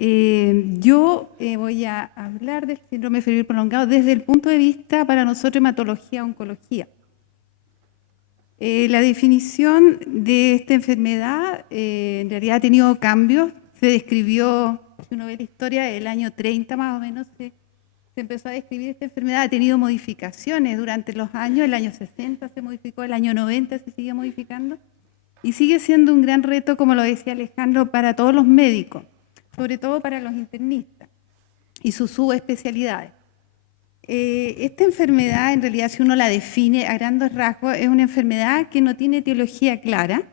Yo voy a hablar del síndrome febril prolongado desde el punto de vista para nosotros hematología-oncología. La definición de esta enfermedad en realidad ha tenido cambios. Se describió, si uno ve la historia, el año 30 más o menos se empezó a describir esta enfermedad. Ha tenido modificaciones durante los años, el año 60 se modificó, el año 90 se sigue modificando y sigue siendo un gran reto, como lo decía Alejandro, para todos los médicos, sobre todo para los internistas y sus subespecialidades. Esta enfermedad, en realidad, si uno la define a grandes rasgos, es una enfermedad que no tiene etiología clara,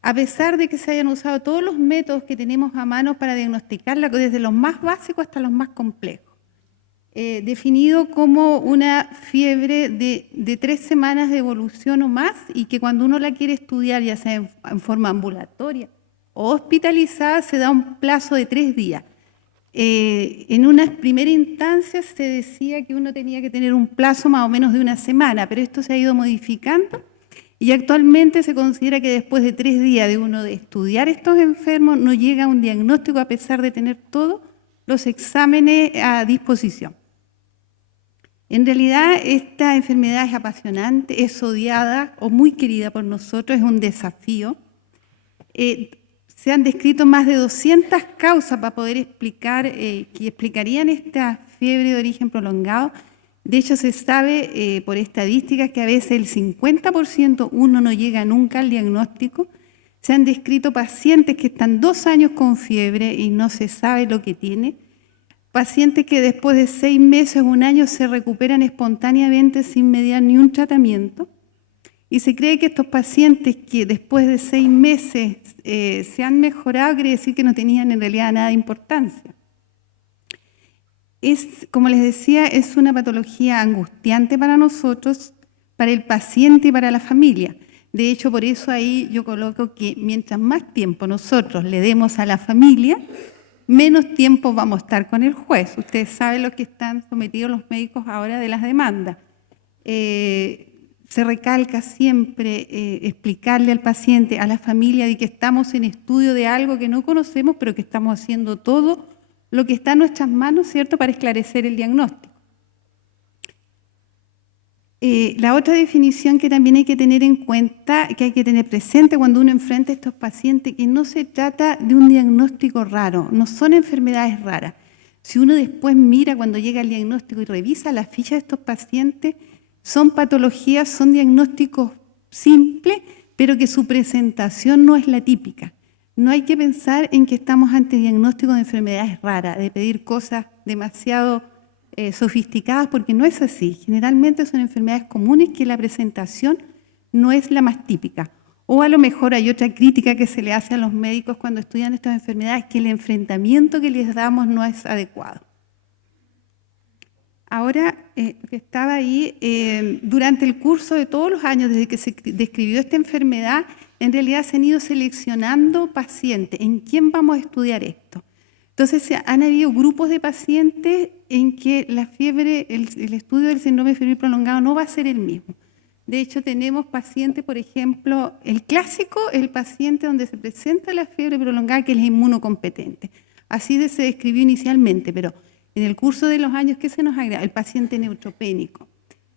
a pesar de que se hayan usado todos los métodos que tenemos a mano para diagnosticarla, desde los más básicos hasta los más complejos. Definido como una fiebre de 3 semanas de evolución o más, y que cuando uno la quiere estudiar, ya sea en forma ambulatoria o hospitalizada, se da un plazo de 3 días. En una primera instancia se decía que uno tenía que tener un plazo más o menos de 1 semana, pero esto se ha ido modificando y actualmente se considera que después de 3 días de uno de estudiar estos enfermos no llega a un diagnóstico a pesar de tener todos los exámenes a disposición. En realidad esta enfermedad es apasionante, es odiada o muy querida por nosotros, es un desafío. Se han descrito más de 200 causas para poder explicar, que explicarían esta fiebre de origen prolongado. De hecho, se sabe por estadísticas que a veces el 50% uno no llega nunca al diagnóstico. Se han descrito pacientes que están 2 años con fiebre y no se sabe lo que tiene. Pacientes que después de 6 meses, 1 año, se recuperan espontáneamente sin mediar ni un tratamiento. Y se cree que estos pacientes que después de 6 meses se han mejorado, quiere decir que no tenían en realidad nada de importancia. Como les decía, es una patología angustiante para nosotros, para el paciente y para la familia. De hecho, por eso ahí yo coloco que mientras más tiempo nosotros le demos a la familia, menos tiempo vamos a estar con el juez. Ustedes saben lo que están sometidos los médicos ahora de las demandas. Se recalca siempre explicarle al paciente, a la familia, de que estamos en estudio de algo que no conocemos, pero que estamos haciendo todo lo que está en nuestras manos, ¿cierto?, para esclarecer el diagnóstico. La otra definición que también hay que tener en cuenta, que hay que tener presente cuando uno enfrenta a estos pacientes, que no se trata de un diagnóstico raro, no son enfermedades raras. Si uno después mira cuando llega al diagnóstico y revisa la ficha de estos pacientes, son patologías, son diagnósticos simples, pero que su presentación no es la típica. No hay que pensar en que estamos ante diagnósticos de enfermedades raras, de pedir cosas demasiado sofisticadas, porque no es así. Generalmente son enfermedades comunes que la presentación no es la más típica. O a lo mejor hay otra crítica que se le hace a los médicos cuando estudian estas enfermedades, que el enfrentamiento que les damos no es adecuado. Ahora, que estaba ahí, durante el curso de todos los años, desde que se describió esta enfermedad, en realidad se han ido seleccionando pacientes. ¿En quién vamos a estudiar esto? Entonces, han habido grupos de pacientes en que la fiebre, el estudio del síndrome febril prolongado no va a ser el mismo. De hecho, tenemos pacientes, por ejemplo, el clásico, el paciente donde se presenta la fiebre prolongada, que es el inmunocompetente. Así se describió inicialmente, pero en el curso de los años, ¿qué se nos agrega? El paciente neutropénico,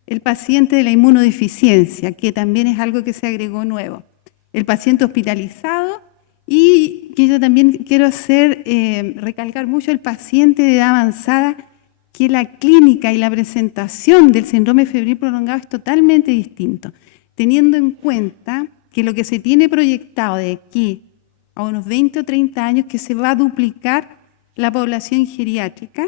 el paciente de la inmunodeficiencia, que también es algo que se agregó nuevo, el paciente hospitalizado, y que yo también quiero recalcar mucho, el paciente de edad avanzada, que la clínica y la presentación del síndrome febril prolongado es totalmente distinto, teniendo en cuenta que lo que se tiene proyectado de aquí a unos 20 o 30 años, que se va a duplicar la población geriátrica,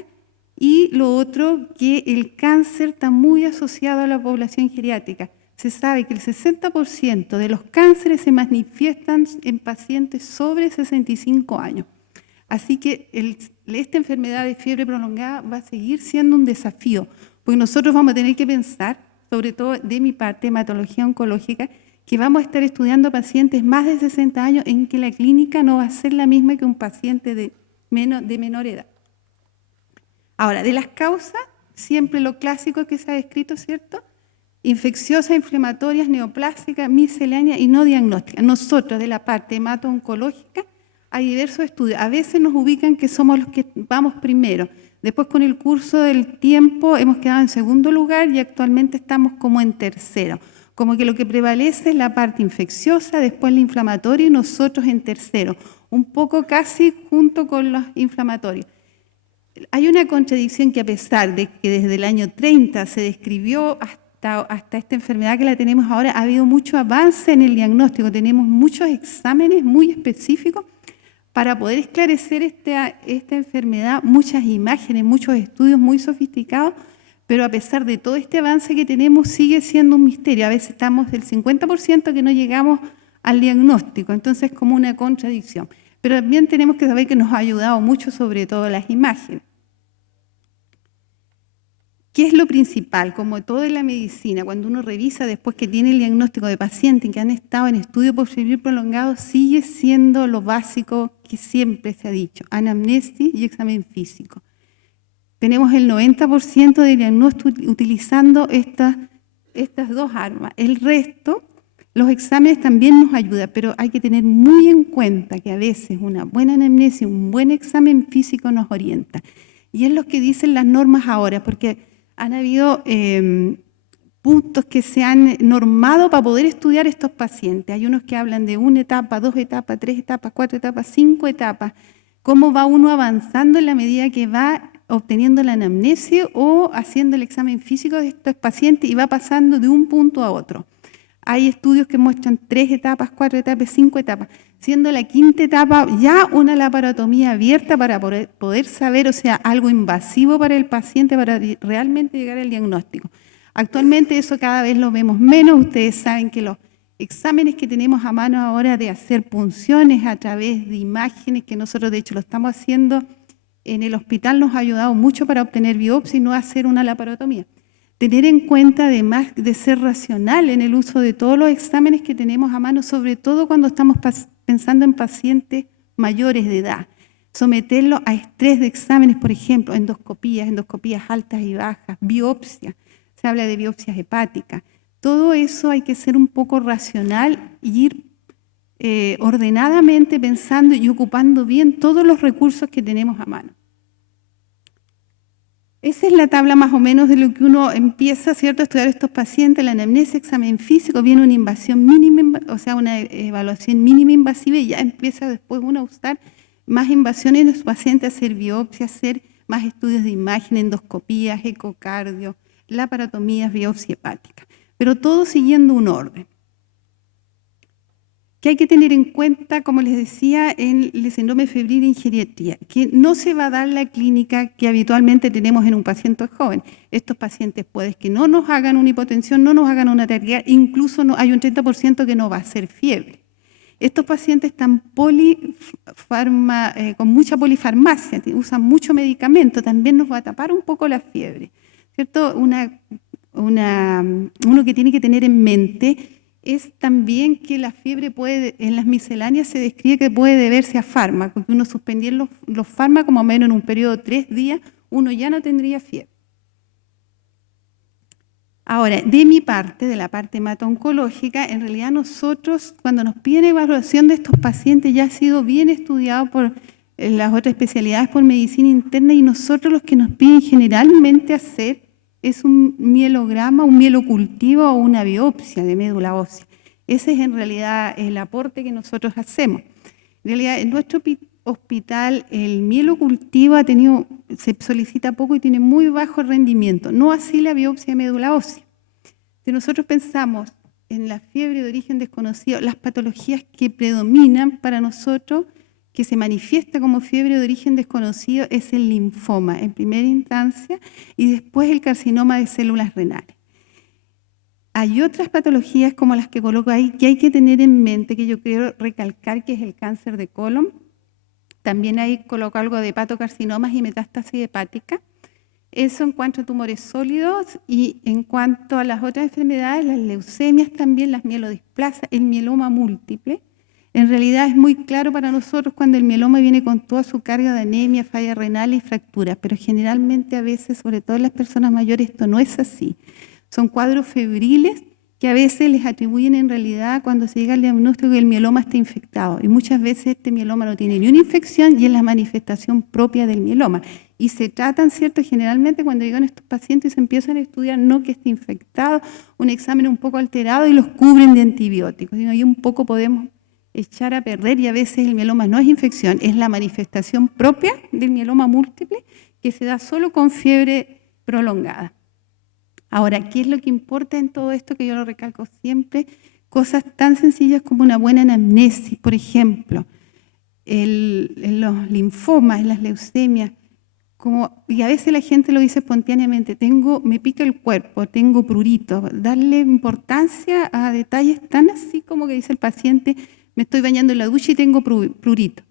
y lo otro, que el cáncer está muy asociado a la población geriátrica. Se sabe que el 60% de los cánceres se manifiestan en pacientes sobre 65 años. Así que esta enfermedad de fiebre prolongada va a seguir siendo un desafío, porque nosotros vamos a tener que pensar, sobre todo de mi parte, hematología oncológica, que vamos a estar estudiando pacientes más de 60 años en que la clínica no va a ser la misma que un paciente de menor edad. Ahora, de las causas, siempre lo clásico que se ha descrito, ¿cierto? Infecciosas, inflamatorias, neoplásicas, misceláneas y no diagnósticas. Nosotros, de la parte hemato-oncológica, hay diversos estudios. A veces nos ubican que somos los que vamos primero. Después, con el curso del tiempo, hemos quedado en segundo lugar y actualmente estamos como en tercero. Como que lo que prevalece es la parte infecciosa, después la inflamatoria y nosotros en tercero. Un poco casi junto con los inflamatorios. Hay una contradicción que, a pesar de que desde el año 30 se describió hasta esta enfermedad que la tenemos ahora, ha habido mucho avance en el diagnóstico. Tenemos muchos exámenes muy específicos para poder esclarecer esta enfermedad, muchas imágenes, muchos estudios muy sofisticados, pero a pesar de todo este avance que tenemos, sigue siendo un misterio. A veces estamos del 50% que no llegamos al diagnóstico, entonces es como una contradicción. Pero también tenemos que saber que nos ha ayudado mucho, sobre todo las imágenes. ¿Qué es lo principal? Como todo en la medicina, cuando uno revisa después que tiene el diagnóstico de pacientes que han estado en estudio post-febril prolongado, sigue siendo lo básico que siempre se ha dicho: anamnesis y examen físico. Tenemos el 90% de diagnóstico utilizando estas dos armas. El resto, los exámenes también nos ayudan, pero hay que tener muy en cuenta que a veces una buena anamnesis, un buen examen físico nos orienta. Y es lo que dicen las normas ahora, porque han habido puntos que se han normado para poder estudiar estos pacientes. Hay unos que hablan de 1 etapa, 2 etapas, 3 etapas, 4 etapas, 5 etapas. Cómo va uno avanzando en la medida que va obteniendo la anamnesis o haciendo el examen físico de estos pacientes y va pasando de un punto a otro. Hay estudios que muestran 3 etapas, 4 etapas, 5 etapas, siendo la 5ª etapa ya una laparotomía abierta para poder saber, o sea, algo invasivo para el paciente para realmente llegar al diagnóstico. Actualmente eso cada vez lo vemos menos. Ustedes saben que los exámenes que tenemos a mano ahora de hacer punciones a través de imágenes, que nosotros de hecho lo estamos haciendo en el hospital, nos ha ayudado mucho para obtener biopsia y no hacer una laparotomía. Tener en cuenta, además de ser racional en el uso de todos los exámenes que tenemos a mano, sobre todo cuando estamos pensando en pacientes mayores de edad. Someterlos a estrés de exámenes, por ejemplo, endoscopías altas y bajas, biopsia, se habla de biopsias hepáticas. Todo eso hay que ser un poco racional y ir ordenadamente pensando y ocupando bien todos los recursos que tenemos a mano. Esa es la tabla más o menos de lo que uno empieza, ¿cierto?, a estudiar a estos pacientes. La anamnesis, examen físico, viene una invasión mínima, o sea, una evaluación mínima invasiva, y ya empieza después uno a usar más invasiones en los pacientes, a hacer biopsia, hacer más estudios de imagen, endoscopías, ecocardio, laparotomías, biopsia hepática, pero todo siguiendo un orden. Que hay que tener en cuenta, como les decía, en el síndrome febril en geriatría, que no se va a dar la clínica que habitualmente tenemos en un paciente joven. Estos pacientes pueden que no nos hagan una hipotensión, no nos hagan una taquicardia, incluso hay un 30% que no va a ser fiebre. Estos pacientes están con mucha polifarmacia, usan mucho medicamento, también nos va a tapar un poco la fiebre, ¿cierto? Uno que tiene que tener en mente es también que la fiebre puede, en las misceláneas se describe que puede deberse a fármacos, que uno suspendía los fármacos más o menos en un periodo de 3 días, uno ya no tendría fiebre. Ahora, de mi parte, de la parte hemato-oncológica, en realidad nosotros, cuando nos piden evaluación de estos pacientes, ya ha sido bien estudiado por las otras especialidades por medicina interna, y nosotros los que nos piden generalmente hacer es un mielograma, un mielocultivo o una biopsia de médula ósea. Ese es en realidad el aporte que nosotros hacemos. En realidad, en nuestro hospital el mielocultivo se solicita poco y tiene muy bajo rendimiento, no así la biopsia de médula ósea. Si nosotros pensamos en la fiebre de origen desconocido, las patologías que predominan para nosotros, que se manifiesta como fiebre de origen desconocido, es el linfoma en primera instancia y después el carcinoma de células renales. Hay otras patologías como las que coloco ahí que hay que tener en mente, que yo quiero recalcar, que es el cáncer de colon. También ahí coloco algo de hepatocarcinomas y metástasis hepática. Eso en cuanto a tumores sólidos, y en cuanto a las otras enfermedades, las leucemias también, las mielodisplasias, el mieloma múltiple. En realidad es muy claro para nosotros cuando el mieloma viene con toda su carga de anemia, falla renal y fracturas, pero generalmente a veces, sobre todo en las personas mayores, esto no es así. Son cuadros febriles que a veces les atribuyen en realidad cuando se llega al diagnóstico que el mieloma está infectado. Y muchas veces este mieloma no tiene ni una infección y es la manifestación propia del mieloma. Y se tratan, ¿cierto? Generalmente cuando llegan estos pacientes se empiezan a estudiar no que esté infectado, un examen un poco alterado y los cubren de antibióticos. Y ahí un poco podemos echar a perder y a veces el mieloma no es infección, es la manifestación propia del mieloma múltiple que se da solo con fiebre prolongada. Ahora, ¿qué es lo que importa en todo esto que yo lo recalco siempre? Cosas tan sencillas como una buena anamnesis, por ejemplo, los linfomas, las leucemias, y a veces la gente lo dice espontáneamente, me pica el cuerpo, tengo prurito. Darle importancia a detalles tan así como que dice el paciente, me estoy bañando en la ducha y tengo prurito.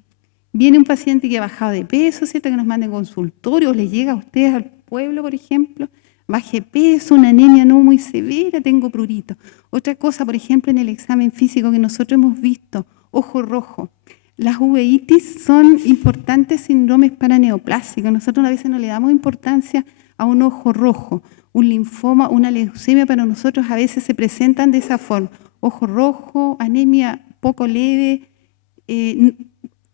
Viene un paciente que ha bajado de peso, ¿cierto? Que nos manda en consultorio, le llega a ustedes al pueblo, por ejemplo, baje peso, una anemia no muy severa, tengo prurito. Otra cosa, por ejemplo, en el examen físico que nosotros hemos visto, ojo rojo. Las uveitis son importantes síndromes paraneoplásicos. Nosotros a veces no le damos importancia a un ojo rojo. Un linfoma, una leucemia para nosotros a veces se presentan de esa forma. Ojo rojo, anemia poco leve.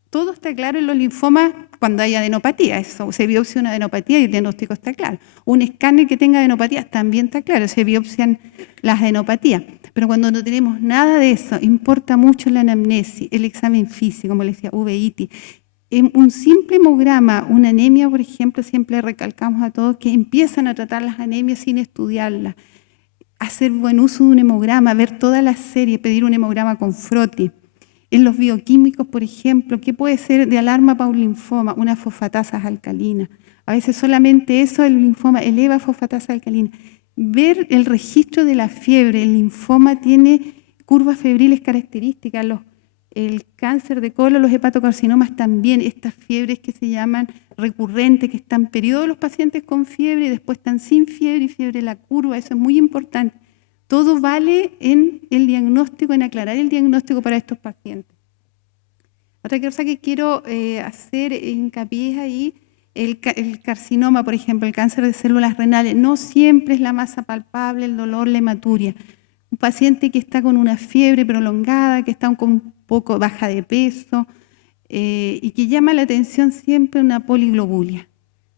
Todo está claro en los linfomas cuando hay adenopatía. Eso, se biopsia una adenopatía y el diagnóstico está claro. Un escáner que tenga adenopatía también está claro, se biopsian las adenopatías. Pero cuando no tenemos nada de eso, importa mucho la anamnesis, el examen físico, como les decía, uveitis. En un simple hemograma, una anemia, por ejemplo, siempre recalcamos a todos que empiezan a tratar las anemias sin estudiarlas. Hacer buen uso de un hemograma, ver toda la serie, pedir un hemograma con Froti. En los bioquímicos, por ejemplo, ¿qué puede ser de alarma para un linfoma? Una fosfatasa alcalina. A veces solamente eso, el linfoma eleva fosfatasa alcalina. Ver el registro de la fiebre, el linfoma tiene curvas febriles características, el cáncer de colon, los hepatocarcinomas también, estas fiebres que se llaman recurrentes, que están periodos los pacientes con fiebre y después están sin fiebre y fiebre la curva, eso es muy importante. Todo vale en el diagnóstico, en aclarar el diagnóstico para estos pacientes. Otra cosa que quiero hacer hincapié es ahí, el carcinoma, por ejemplo, el cáncer de células renales, no siempre es la masa palpable, el dolor, la hematuria. Un paciente que está con una fiebre prolongada, que está con un poco baja de peso y que llama la atención siempre una poliglobulia.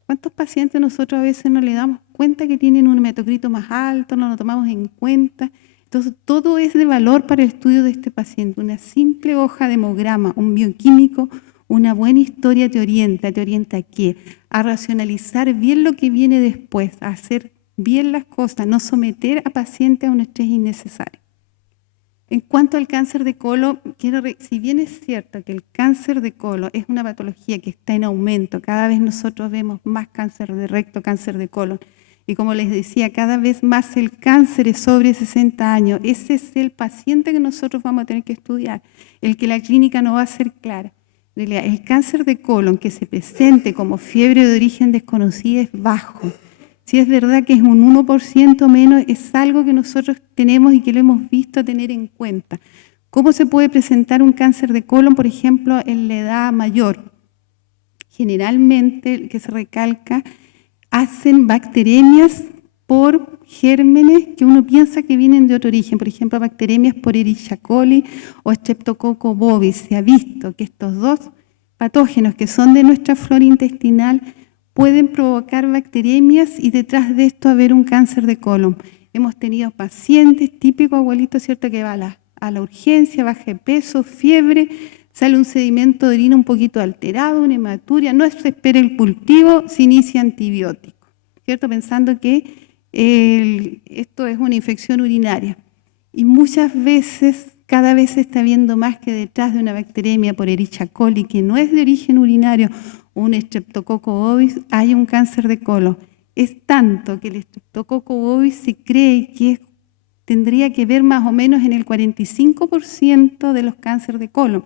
¿Cuántos pacientes nosotros a veces no le damos cuenta que tienen un hematocrito más alto, no lo tomamos en cuenta? Entonces, todo es de valor para el estudio de este paciente. Una simple hoja de hemograma, un bioquímico, una buena historia ¿te orienta a qué? A racionalizar bien lo que viene después, a hacer bien las cosas, no someter a pacientes a un estrés innecesario. En cuanto al cáncer de colon, si bien es cierto que el cáncer de colon es una patología que está en aumento, cada vez nosotros vemos más cáncer de recto, cáncer de colon, y como les decía, cada vez más el cáncer es sobre 60 años, ese es el paciente que nosotros vamos a tener que estudiar, el que la clínica no va a ser clara. El cáncer de colon que se presente como fiebre de origen desconocida es bajo. Si es verdad que es un 1% menos, es algo que nosotros tenemos y que lo hemos visto tener en cuenta. ¿Cómo se puede presentar un cáncer de colon, por ejemplo, en la edad mayor? Generalmente, el que se recalca, hacen bacteremias por gérmenes que uno piensa que vienen de otro origen. Por ejemplo, bacteremias por Escherichia coli o Streptococcus bovis. Se ha visto que estos dos patógenos que son de nuestra flora intestinal pueden provocar bacteremias y detrás de esto haber un cáncer de colon. Hemos tenido pacientes, típico abuelito, ¿cierto?, que va a la urgencia, baja de peso, fiebre, sale un sedimento de orina un poquito alterado, una hematuria, no se espera el cultivo, se inicia antibiótico, ¿cierto?, pensando que esto es una infección urinaria. Y muchas veces, cada vez se está viendo más que detrás de una bacteremia por Escherichia coli, que no es de origen urinario, un Streptococcus bovis, hay un cáncer de colon. Es tanto que el Streptococcus bovis se cree que tendría que ver más o menos en el 45% de los cánceres de colon.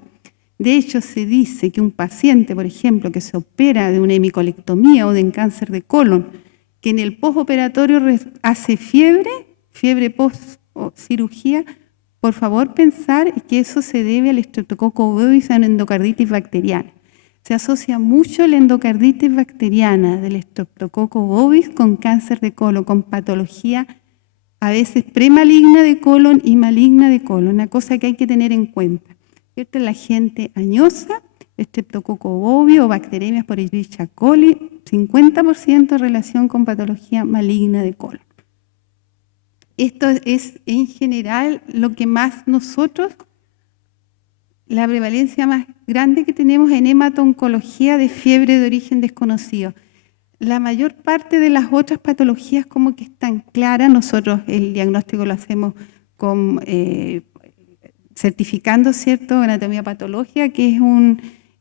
De hecho, se dice que un paciente, por ejemplo, que se opera de una hemicolectomía o de un cáncer de colon, que en el postoperatorio hace fiebre post cirugía, por favor pensar que eso se debe al Streptococcus bovis, a una endocarditis bacteriana. Se asocia mucho la endocarditis bacteriana del Streptococcus bovis con cáncer de colon, con patología a veces premaligna de colon y maligna de colon, una cosa que hay que tener en cuenta, ¿cierto? La gente añosa, Streptococcus bovio o bacteremias por Escherichia coli, 50% relación con patología maligna de colon. Esto es en general lo que más nosotros, la prevalencia más grande que tenemos en hemato-oncología de fiebre de origen desconocido. La mayor parte de las otras patologías como que están claras. Nosotros el diagnóstico lo hacemos con, certificando, ¿cierto?, anatomía patológica, que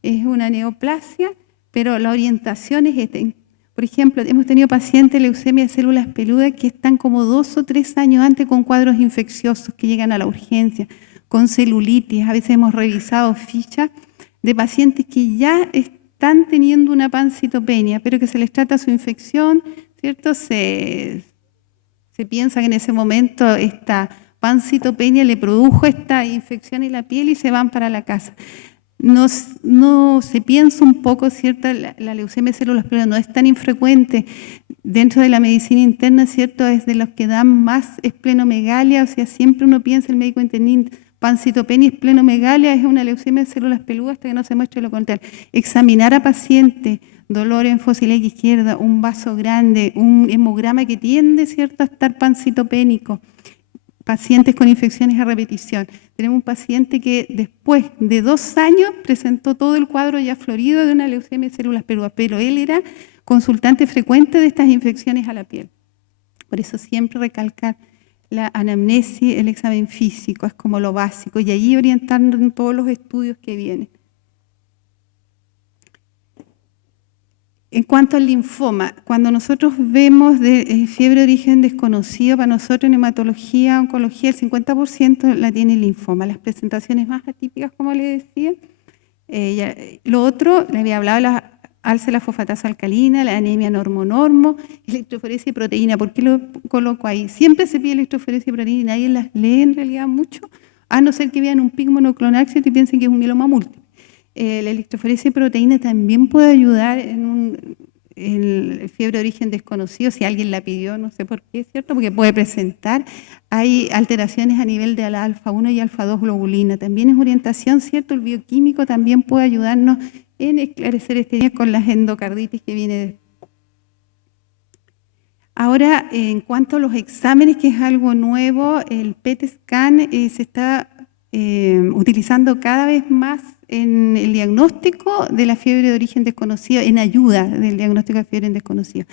es una neoplasia, pero la orientación es esta. Por ejemplo, hemos tenido pacientes de leucemia de células peludas que están como 2 o 3 años antes con cuadros infecciosos que llegan a la urgencia, con celulitis. A veces hemos revisado fichas de pacientes que ya están teniendo una pancitopenia, pero que se les trata su infección, ¿cierto? Se piensa que en ese momento esta pancitopenia le produjo esta infección en la piel y se van para la casa. No se piensa un poco, ¿cierto? La leucemia de células peludas no es tan infrecuente dentro de la medicina interna, ¿cierto? Es de los que dan más esplenomegalia, o sea, siempre uno piensa, el médico internista, pancitopenia y esplenomegalia es una leucemia de células peludas hasta que no se muestre lo contrario. Examinar a paciente, dolor en fosa ilíaca izquierda, un vaso grande, un hemograma que tiende, ¿cierto?, a estar pancitopénico. Pacientes con infecciones a repetición. Tenemos un paciente que después de 2 años presentó todo el cuadro ya florido de una leucemia de células peludas, pero él era consultante frecuente de estas infecciones a la piel. Por eso siempre recalcar la anamnesis, el examen físico, es como lo básico, y ahí orientarnos en todos los estudios que vienen. En cuanto al linfoma, cuando nosotros vemos de fiebre de origen desconocido, para nosotros en hematología, oncología, el 50% la tiene el linfoma. Las presentaciones más atípicas, como le decía. Lo otro, le había hablado de la alza de la fosfatasa alcalina, la anemia normo-normo, electroforesia y proteína. ¿Por qué lo coloco ahí? Siempre se pide electroforesia y proteína y nadie las lee en realidad mucho, a no ser que vean un pic monoclonal y piensen que es un mieloma múltiple. La electroforesia y proteína también puede ayudar en fiebre de origen desconocido, si alguien la pidió, no sé por qué, ¿cierto? Porque puede presentar, hay alteraciones a nivel de la alfa-1 y alfa-2 globulina, también es orientación, ¿cierto? El bioquímico también puede ayudarnos en esclarecer este día con las endocarditis que viene después. Ahora, en cuanto a los exámenes, que es algo nuevo, el PET scan se está utilizando cada vez más en el diagnóstico de la fiebre de origen desconocido, en ayuda del diagnóstico de fiebre desconocida.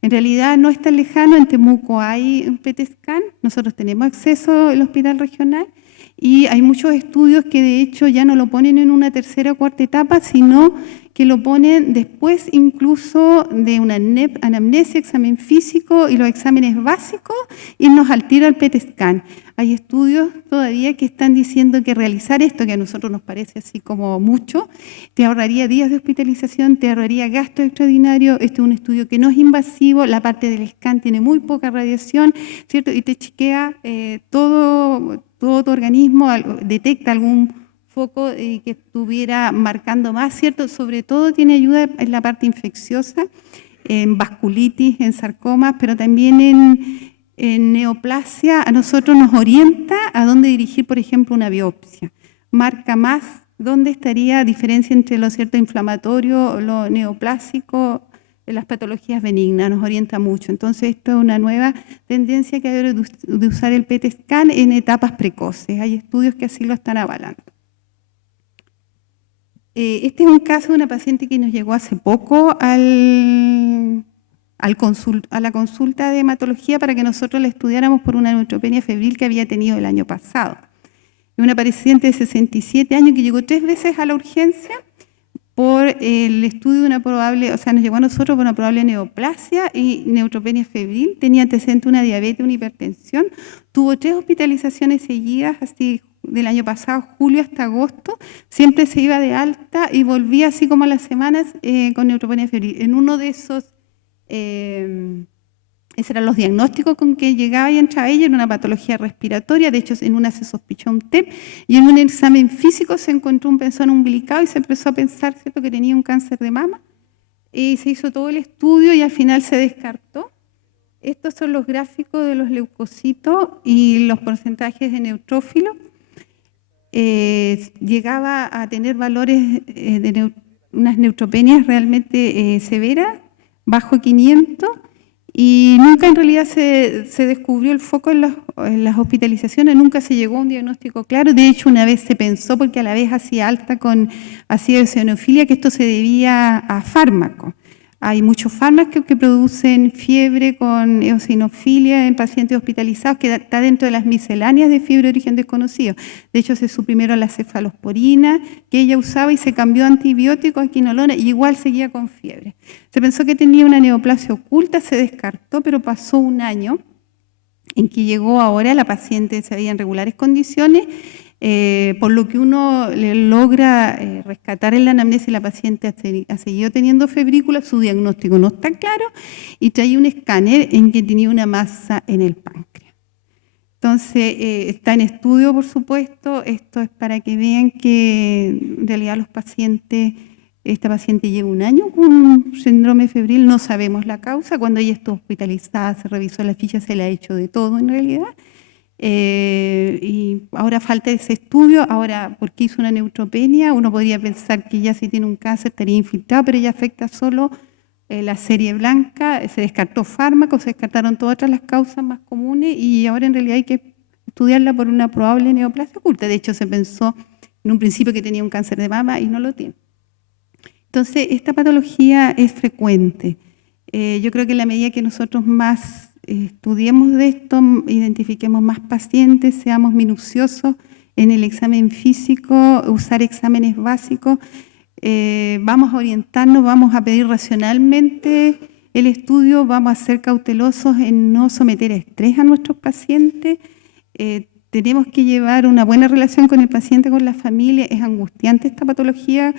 En realidad no es tan lejano, en Temuco hay un PET scan, nosotros tenemos acceso al hospital regional y hay muchos estudios que de hecho ya no lo ponen en una tercera o cuarta etapa, sino que lo ponen después incluso de una anamnesia, examen físico y los exámenes básicos, irnos al tiro al PET scan. Hay estudios todavía que están diciendo que realizar esto, que a nosotros nos parece así como mucho, te ahorraría días de hospitalización, te ahorraría gastos extraordinarios. Este es un estudio que no es invasivo, la parte del scan tiene muy poca radiación, ¿cierto? Y te chequea todo tu organismo, detecta algún foco que estuviera marcando más, ¿cierto? Sobre todo tiene ayuda en la parte infecciosa, en vasculitis, en sarcomas, pero también en neoplasia. A nosotros nos orienta a dónde dirigir, por ejemplo, una biopsia. Marca más dónde estaría diferencia entre lo cierto inflamatorio, lo neoplásico, las patologías benignas, nos orienta mucho. Entonces, esto es una nueva tendencia que hay de usar el PET scan en etapas precoces. Hay estudios que así lo están avalando. Este es un caso de una paciente que nos llegó hace poco a la consulta de hematología para que nosotros la estudiáramos por una neutropenia febril que había tenido el año pasado. Una paciente de 67 años que llegó 3 veces a la urgencia por el estudio de una probable, o sea, nos llegó a nosotros por una probable neoplasia y neutropenia febril, tenía antecedente una diabetes, una hipertensión, tuvo 3 hospitalizaciones seguidas, así del año pasado, julio hasta agosto, siempre se iba de alta y volvía así como a las semanas con neutropenia febril. En uno de esos, esos eran los diagnósticos con que llegaba y entraba ella, era una patología respiratoria, de hecho en una se sospechó un TEP y en un examen físico se encontró un pezón umbilical y se empezó a pensar, ¿cierto?, que tenía un cáncer de mama y se hizo todo el estudio y al final se descartó. Estos son los gráficos de los leucocitos y los porcentajes de neutrófilos. Llegaba a tener valores de unas neutropenias realmente severas, bajo 500, y nunca en realidad se descubrió el foco en las hospitalizaciones, nunca se llegó a un diagnóstico claro. De hecho, una vez se pensó, porque a la vez hacía alta con ácido de eosinofilia, que esto se debía a fármacos. Hay muchos fármacos que producen fiebre con eosinofilia en pacientes hospitalizados, que está dentro de las misceláneas de fiebre de origen desconocido. De hecho, se suprimieron la cefalosporina que ella usaba y se cambió a antibiótico, a quinolona, y igual seguía con fiebre. Se pensó que tenía una neoplasia oculta, se descartó, pero pasó un año en que llegó ahora, la paciente se veía en regulares condiciones, por lo que uno le logra rescatar en la anamnesis, la paciente ha seguido teniendo febrícula, su diagnóstico no está claro, y traía un escáner en que tenía una masa en el páncreas. Entonces, está en estudio, por supuesto. Esto es para que vean que en realidad los pacientes, esta paciente lleva un año con un síndrome febril, no sabemos la causa. Cuando ella estuvo hospitalizada, se revisó la ficha, se le ha hecho de todo en realidad. Y ahora falta ese estudio. Ahora, ¿por qué hizo una neutropenia? Uno podría pensar que ya si tiene un cáncer estaría infiltrado, pero ella afecta solo la serie blanca. Se descartó fármacos, se descartaron todas las causas más comunes, y ahora en realidad hay que estudiarla por una probable neoplasia oculta. De hecho, se pensó en un principio que tenía un cáncer de mama y no lo tiene. Entonces, esta patología es frecuente. Yo creo que en la medida que nosotros más estudiemos de esto, identifiquemos más pacientes, seamos minuciosos en el examen físico, usar exámenes básicos, vamos a orientarnos, vamos a pedir racionalmente el estudio, vamos a ser cautelosos en no someter a estrés a nuestros pacientes. Tenemos que llevar una buena relación con el paciente, con la familia. Es angustiante esta patología.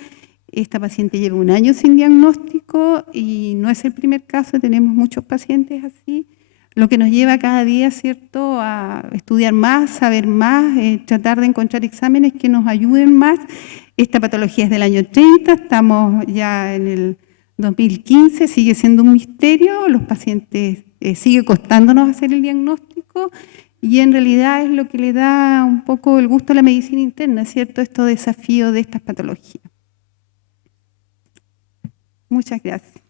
Esta paciente lleva un año sin diagnóstico y no es el primer caso, tenemos muchos pacientes así. Lo que nos lleva cada día, ¿cierto?, a estudiar más, saber más, tratar de encontrar exámenes que nos ayuden más. Esta patología es del año 30, estamos ya en el 2015, sigue siendo un misterio, los pacientes sigue costándonos hacer el diagnóstico, y en realidad es lo que le da un poco el gusto a la medicina interna, ¿cierto?, estos desafíos de estas patologías. Muchas gracias.